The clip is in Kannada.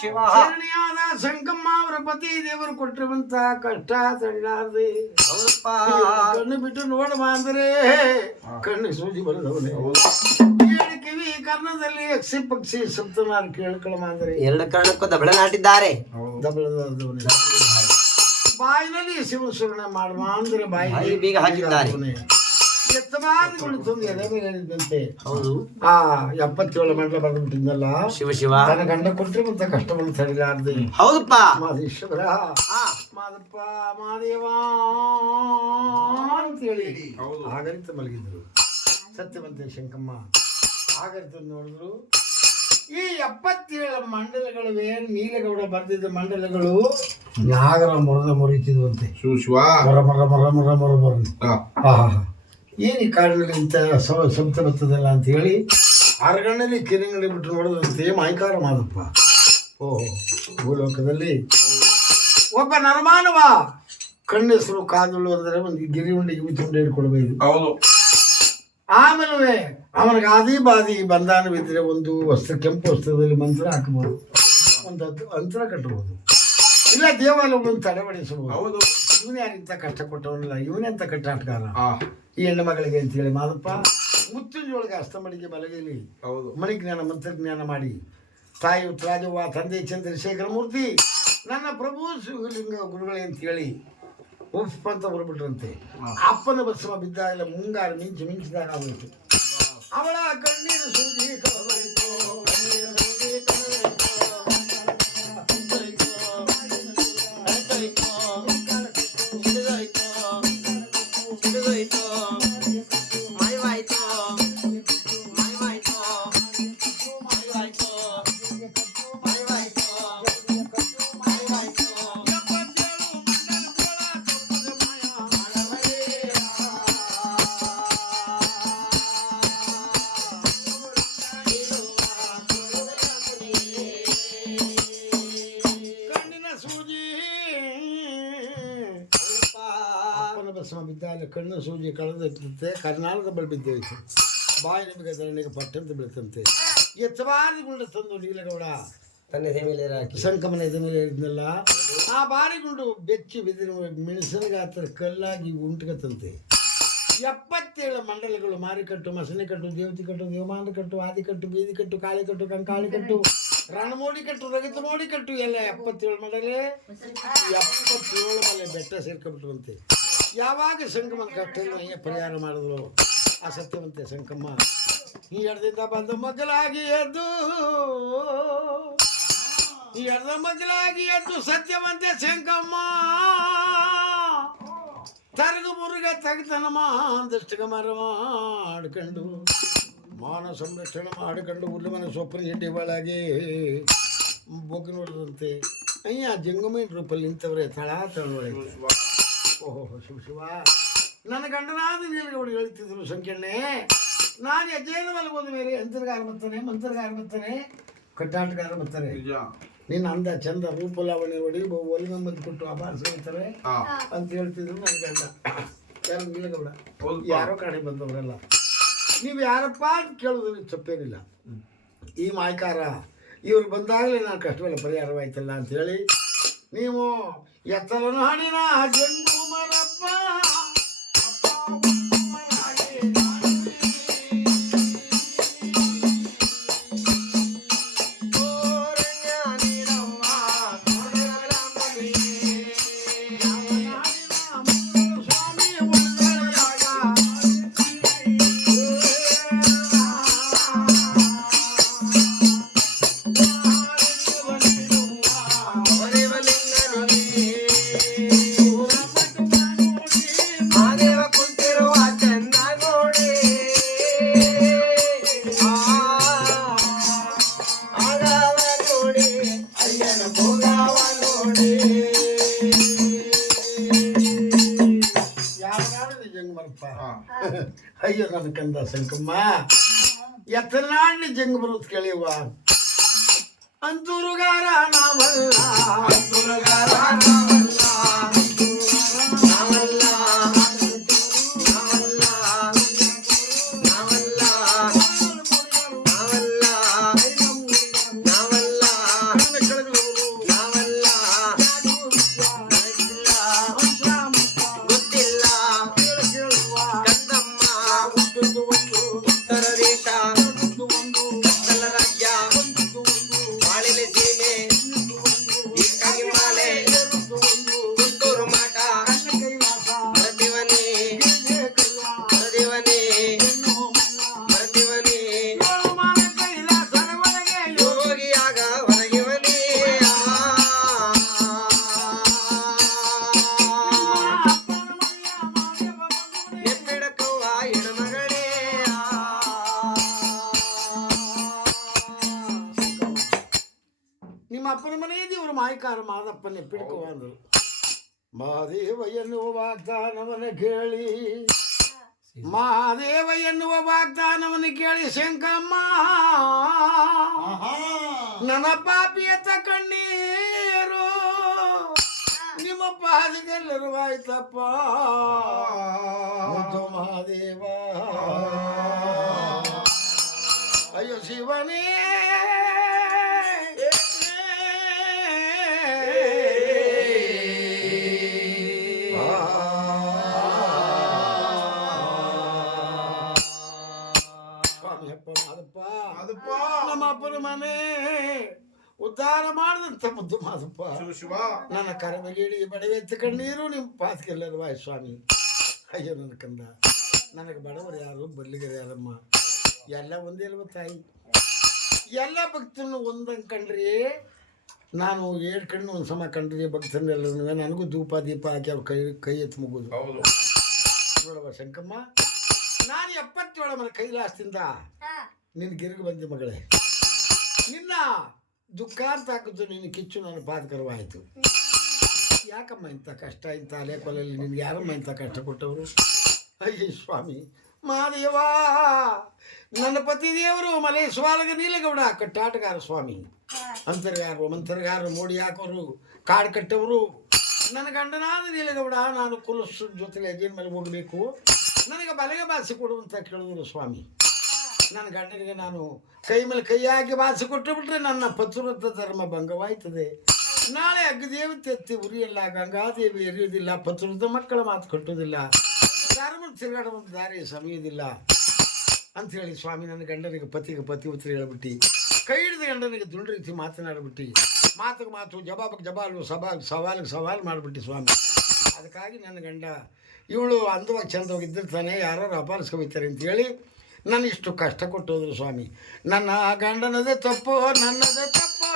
ಶಿವ ಶರಣಿಯಾದ ಸಂಕಮ್ಮ ಅವರ ಪತಿ ದೇವರು ಕೊಟ್ಟಿರುವಂತ ಕಷ್ಟ ತಡಿಲಾರ್ದೆ ಕಣ್ಣು ಬಿಟ್ಟು ನೋಡಬಾ ಅಂದ್ರೆ ಕಣ್ಣು ಸೂಜಿ ಬರದವನೇ ಕಿವಿ ಕರ್ಣದಲ್ಲಿ ಅಕ್ಷಿ ಪಕ್ಷಿ ಸಪ್ತನಾರ ಕೇಳ್ಕೊಳಮ ಅಂದ್ರೆ ಎರಡು ಕಣ್ಣಕ್ಕೂ ದಬಳ ನಾಟಿದ್ದಾರೆ. ದಬಳದವನೇ ಬಾಯಿನಲ್ಲಿ ಶಿವಸುರಣೆ ಮಾಡುವ ಅಂದ್ರೆ ಬಾಯಿ ಬೀಗ ಹಾಕಿದ್ದಾರೆ. ಎತ್ತಮಾದಿಗಳು ತಂದು ಎದೆ ಮೇಲೆ ಹೇಳಿದಂತೆ ಹೌದು 77 ಮಂಡಲ ಬರೆದು ಬಿಟ್ಟಿದ್ನಲ್ಲ ಶಿವ ಶಿವ ತನ್ನ ಗಂಡ ಕೊಟ್ಟಿರುವಂತ ಕಷ್ಟವನ್ನು ತಡಿಲಾರ್ದೆ ಹೌದಪ್ಪ ಮಾದೇಶ್ವರ ಮಾದಪ್ಪ ಮಾದೇವ ಅಂತೇಳಿ ಆಗರಿತ ಮಲಗಿದ್ರು. ಸತ್ಯವಂತೆ ಶಂಕಮ್ಮ ಆಗರಿತ ನೋಡಿದ್ರು. ಈ 77 ಮಂಡಲಗಳಿವೆ ನೀಲಗೌಡ ಬರೆದಿದ್ದ ಮಂಡಲಗಳು ನಾಗರ ಮೊರದ ಮುರಿತಿದ್ವಂತೆ. ಮರ ಮರ ಮರ ಮರ ಮರ ಮರ ಏನು ಈ ಕಾಡಿನಲ್ಲಿ ಇಂಥ ಶಬ್ದ ಬರ್ತದಲ್ಲ ಅಂತ ಹೇಳಿ ಆರಗಣ್ಣಲ್ಲಿ ಕಿರಂಗಡಿ ಬಿಟ್ಟು ನೋಡೋದಂತೆ ಮಾಯ್ಕಾರ ಮಾದಪ್ಪ. ಓಹೋ ಭೂಲೋಕದಲ್ಲಿ ಒಬ್ಬ ನರಮಾನವ ಕಣ್ಣೆಸರು ಕಾದುಳು ಅಂದರೆ ಒಂದು ಗಿರಿ ಉಂಡಿಗೆ ಬಿತ್ತುಂಡೆ ಹಿಡ್ಕೊಳ್ಬೇಕು. ಆಮೇಲೆ ಅವನಿಗೆ ಆದಿ ಬಾದಿ ಬಂಧಾನವಿದ್ದರೆ ಒಂದು ವಸ್ತ್ರ ಕೆಂಪು ವಸ್ತ್ರದಲ್ಲಿ ಮಂತ್ರ ಹಾಕಬಹುದು, ಒಂದು ಅಂತರ ಕಟ್ಟಬಹುದು, ಇಲ್ಲ ದೇವಾಲಯಗಳನ್ನು ತಡೆಬಡಿಸಬಹುದು. ಇವನೇ ಯಾರಿಂತ ಕಷ್ಟ ಕೊಟ್ಟವನಿಲ್ಲ, ಇವನೇ ಅಂತ ಕಟ್ಟಾಟಗಾರ ಈ ಹೆಣ್ಣು ಮಗಳಿಗೆ ಅಂತ ಹೇಳಿ ಮಾದಪ್ಪ ಮುತ್ತುಂಜೊಳಗೆ ಅಸ್ತಮಡಿಗೆ ಬಲಗೈಲಿ ಮಣಿಜ್ಞಾನ ಮಂತ್ರಜ್ಞಾನ ಮಾಡಿ ತಾಯಿ ಉತ್ತರಾಜವ್ವ ತಂದೆ ಚಂದ್ರಶೇಖರ ಮೂರ್ತಿ ನನ್ನ ಪ್ರಭು ಶಿವಲಿಂಗ ಗುರುಗಳೇ ಅಂತ ಹೇಳಿ ಉಫ್ ಅಂತ ಬರ್ಬಿಟ್ರಂತೆ. ಅಪ್ಪನ ಬಸ್ಮ ಬಿದ್ದಾಗ ಮುಂಗಾರು ಮಿಂಚಿದಾಗ ಆಗೋಯ್ತು. ಅವಳ ಕಣ್ಣೀರು ಸೂಜಿ ಬಿದ್ದಾಗ ಕಣ್ಣು ಸೂಜಿ ಕಳೆದಿರ್ತಂತೆ. ಕರ್ನಾಟಕದ ಬಳಿ ಬಿದ್ದೋಯ್ತು. ಬಾಯಿ ನಿಮಗೆ ಧರಣಿಗೆ ಪಟ್ಟಂತ ಬೀಳ್ತಂತೆ. ಎತ್ತಬಾರಿಗುಂಡು ತಂದು ನೀಲಗೌಡ ತನ್ನ ಎದೆ ಮೇಲೆ ಹಾಕಿ ಸಂಕಮನ ಎದೆ ಮೇಲೆ ಇದ್ನಲ್ಲ ಆ ಬಾರಿಗುಂಡು ಬೆಚ್ಚಿ ಬಿದ್ದಿನ ಮೆಣಸಿನ ಗಾತ್ರ ಕಲ್ಲಾಗಿ ಉಂಟುಕತ್ತಂತೆ. 77 ಮಂಡಲಗಳು ಮಾರಿಕಟ್ಟು, ಮಸನೆ ಕಟ್ಟು, ದೇವತಿ ಕಟ್ಟು, ದೇವಮಾನ ಕಟ್ಟು, ಆದಿ ಕಟ್ಟು, ಬೀದಿ ಕಟ್ಟು, ಕಾಳಿ ಕಟ್ಟು, ಕಂಕಾಳಿ ಕಟ್ಟು, ರಣಮೋಡಿ ಕಟ್ಟು, ರಗತ ಮೋಡಿ ಕಟ್ಟು ಎಲ್ಲ 77 ಮಂಡಲೆ 77 ಮಲೆ ಬೆಟ್ಟ ಸೇರ್ಕೊಂಡ್ಬಿಟ್ರಂತೆ. ಯಾವಾಗ ಸಂಕಮನ ಕಷ್ಟ ಪರಿಹಾರ ಮಾಡಿದ್ರು ಆ ಸತ್ಯವಂತೆ ಸಂಕಮ್ಮ ಈ ಎಡದಿಂದ ಬಂದ ಮಗಲಾಗಿ ಎದ್ದು, ಈ ಎಡದ ಮಗಲಾಗಿ ಎದ್ದು ಸತ್ಯವಂತೆ ಸಂಕಮ್ಮ ತರಗು ಮುರುಗ ತಗತನ ದಷ್ಟಗ ಮರ ಮಾಡ್ಕೊಂಡು ಮಾನ ಸಂರಕ್ಷಣೆ ಮಾಡಿಕೊಂಡು ಹುಲ್ಲುಮನ ಸೊಪ್ಪನ ಹಿಂಡಿ ಒಳಗೆ ಬೊಗ್ಗು ನೋಡಿದಂತೆ ಅಯ್ಯ ಜಂಗಮೈನ ರೂಪಲ್ಲಿ ನಿಂತವ್ರೆ ತಳ ತಳೊಳಗೆ. ಓಹೋ ಶಿವ ಶಿವ ನನ್ನ ಗಂಡನಾದ ನೀಲಗೌಡ ಹೇಳ್ತಿದ್ರು ಸಂಖ್ಯೆ ನಾನು ಹೆಜ್ಜೆನ ಮಲಗೋದ ಮೇಲೆ ಅಂತರ್ಗಾರ ಬರ್ತಾನೆ, ಮಂತ್ರಗಾರ ಬರ್ತಾನೆ, ಕಟ್ಟಾಟಗಾರ ಬರ್ತಾರೆ. ನಿನ್ನ ಅಂದ ಚಂದ ರೂಪ ಲಾವಣಿ ಹೊಡಿ ಒಲಿಮೆ ಮದ್ದು ಕೊಟ್ಟು ಅಪಾರ ಸೇರ್ತಾರೆ ಅಂತ ಹೇಳ್ತಿದ್ರು ನನ್ನ ಗಂಡ. ಯಾರು ನೀಲಗೌಡ ಯಾರೋ ಕಾಣೆ ಬಂದವರೆಲ್ಲ. ನೀವು ಯಾರಪ್ಪ ಅಂತ ಕೇಳೋದ್ರಲ್ಲಿ ತಪ್ಪೇನಿಲ್ಲ. ಈ ಮಾಯ್ಕಾರ ಇವ್ರು ಬಂದಾಗಲೇ ನಾನು ಕಷ್ಟವೆಲ್ಲ ಪರಿಹಾರವಾಯ್ತಲ್ಲ ಅಂಥೇಳಿ ನೀವು ಎತ್ತಲನು ಹಾಡಿನ ಜಂಡು ಮರಪ್ಪ ಅಯ್ಯೋ ನನ್ನ ಕಂದ ಸಂಕಮ್ಮ ಎತ್ತನಾಡಿ ಜಂಗ ಬರುತ್ತ ಕೇಳಿವ ಅಂತೂರುಗಾರ ನಾವಲ್ಲ ಅಂತೂರುಗಾರ ನಾವಲ್ಲ ನಾವಲ್ಲ ನಾವಲ್ಲ ನಾವಲ್ಲ ನಾವಲ್ಲ ನಾವಲ್ಲ ನಾಯಕಾರ ಮಾದಪ್ಪನೇ ಪಿಡ್ಕೋ ಅಂದರು. ಮಹಾದೇವ ಎನ್ನುವ ವಾಗ್ದಾನವನ್ನು ಕೇಳಿ ಮಹಾದೇವ ಎನ್ನುವ ವಾಗ್ದಾನವನ್ನು ಕೇಳಿ ಶಂಕಮ್ಮ ನನ್ನ ಪಾಪಿಯತ್ತ ಕಣ್ಣೀರು ನಿಮ್ಮ ಪಾದಗೆಲ್ಲರೂ ಆಯ್ತಪ್ಪ. ಮುದ್ದು ಮಹಾದೇವ ಅಯ್ಯೋ ಶಿವನೇ ನಮ್ಮ ಅಪ್ಪನ ಮನೆ ಉದ್ಧಾರ ಮಾಡಿದಂತ ಮುದ್ದು ಮಾದಪ್ಪ ನನ್ನ ಕರಮಗೇಳಿ ಬಡವೆತ್ತ ಕಣ್ಣೀರು ನಿಮ್ಮ ಪಾದಕ್ಕೆಲ್ಲರೂ ವಾಯ್ ಸ್ವಾಮಿ. ಅಯ್ಯೋ ನನ್ನ ಕಂದ, ನನಗೆ ಬಡವರು ಯಾರು ಬಲ್ಲಿಗರು ಯಾರಮ್ಮ, ಎಲ್ಲ ಒಂದೇ ಅಲ್ವ ತಾಯಿ. ಎಲ್ಲ ಭಕ್ತರನ್ನು ಒಂದಂಗೆ ಕಂಡ್ರಿ, ನಾನು 7 ಕಣ್ಣು ಒಂದು ಸಮ ಕಂಡ್ರಿ ಭಕ್ತರನ್ನೆಲ್ಲರೂ ನನಗೂ ಧೂಪ ದೀಪ ಹಾಕಿ ಅವ್ರ ಕೈ ಎತ್ತು ಮುಗೋದು. ನೋಡವ ಶಂಕಮ್ಮ, ನಾನು 77 ಮನೆ ಕೈಲಾಸದಿಂದ ನಿನ್ನ ಗಿರಿಗೆ ಬಂದೆ ಮಗಳೇ. ನಿನ್ನ ದುಃಖ ಅಂತ ಹಾಕಿದ್ದು ನಿನ್ನ ಕಿಚ್ಚು ನನ್ನ ಪಾದಕರವಾಯಿತು. ಯಾಕಮ್ಮ ಇಂಥ ಕಷ್ಟ, ಇಂಥ ಅಲೆ ಕೊಲೆಯಲ್ಲಿ ನಿನ್ಗೆ ಯಾರಮ್ಮ ಇಂಥ ಕಷ್ಟ ಕೊಟ್ಟವರು? ಅಯ್ಯ ಸ್ವಾಮಿ ಮಹಾದೇವ, ನನ್ನ ಪತಿ ದೇವರು ಮಲೇಶ್ವಾಲಗ ನೀಲಗೌಡ ಕಟ್ಟಾಟಗಾರ ಸ್ವಾಮಿ, ಅಂತರ್ಗಾರರು ಮಂತ್ರಗಾರರು ಮೋಡಿ ಹಾಕೋರು ಕಾಡು ಕಟ್ಟವರು. ನನ್ನ ಗಂಡನಾದ ನೀಲಗೌಡ ನಾನು ಕುಲಸ್ ಜೊತೆಗೆ ಅದೇನು ಮೇಲೆ ಹೋಗಬೇಕು, ನನಗೆ ಬಲೆಗೆ ಬಾಸಿ ಕೊಡುವಂತ ಕೇಳಿದ್ರು ಸ್ವಾಮಿ. ನನ್ನ ಗಂಡನಿಗೆ ನಾನು ಕೈ ಮೇಲೆ ಕೈ ಹಾಕಿ ಬಾಸಿ ಕೊಟ್ಟು ಬಿಟ್ರೆ ನನ್ನ ಪತಿವ್ರತ ಧರ್ಮ ಭಂಗವಾಯ್ತದೆ. ನಾಳೆ ಅಗ್ಗದೇವಿ ತೆತ್ತಿ ಉರಿಯಲ್ಲ, ಗಂಗಾದೇವಿ ಎರಿಯೋದಿಲ್ಲ, ಪತಿವ್ರತ ಮಕ್ಕಳ ಮಾತು ಕಟ್ಟೋದಿಲ್ಲ, ಧರ್ಮದ ತಿರುಗಾಡುವಂಥ ದಾರಿ ಸವಿಯೋದಿಲ್ಲ ಅಂಥೇಳಿ ಸ್ವಾಮಿ ನನ್ನ ಗಂಡನಿಗೆ ಪತಿಗೆ ಪತಿವ್ರತ ಹೇಳ್ಬಿಟ್ಟು, ಕೈ ಹಿಡಿದ ಗಂಡನಿಗೆ ದುಂಡು ರೀತಿ ಮಾತನಾಡ್ಬಿಟ್ಟು, ಮಾತಿಗೆ ಮಾತು ಜವಾಬಿಗೆ ಜವಾಲು ಸವಾಲಿಗೆ ಸವಾಲು ಮಾಡಿಬಿಟ್ಟು ಸ್ವಾಮಿ. ಅದಕ್ಕಾಗಿ ನನ್ನ ಗಂಡ ಇವಳು ಅಂದವಾಗಿ ಚಂದವಾಗಿ ಇದ್ದಿರ್ತಾನೆ, ಯಾರು ಅಪಾಲಿಸ್ಕೊಳ್ತಾರೆ ಅಂತೇಳಿ ನನ್ನ ಇಷ್ಟು ಕಷ್ಟ ಕೊಟ್ಟೋದ್ರು ಸ್ವಾಮಿ. ನನ್ನ ಗಂಡನದೇ ತಪ್ಪು, ನನ್ನದೇ ತಪ್ಪು.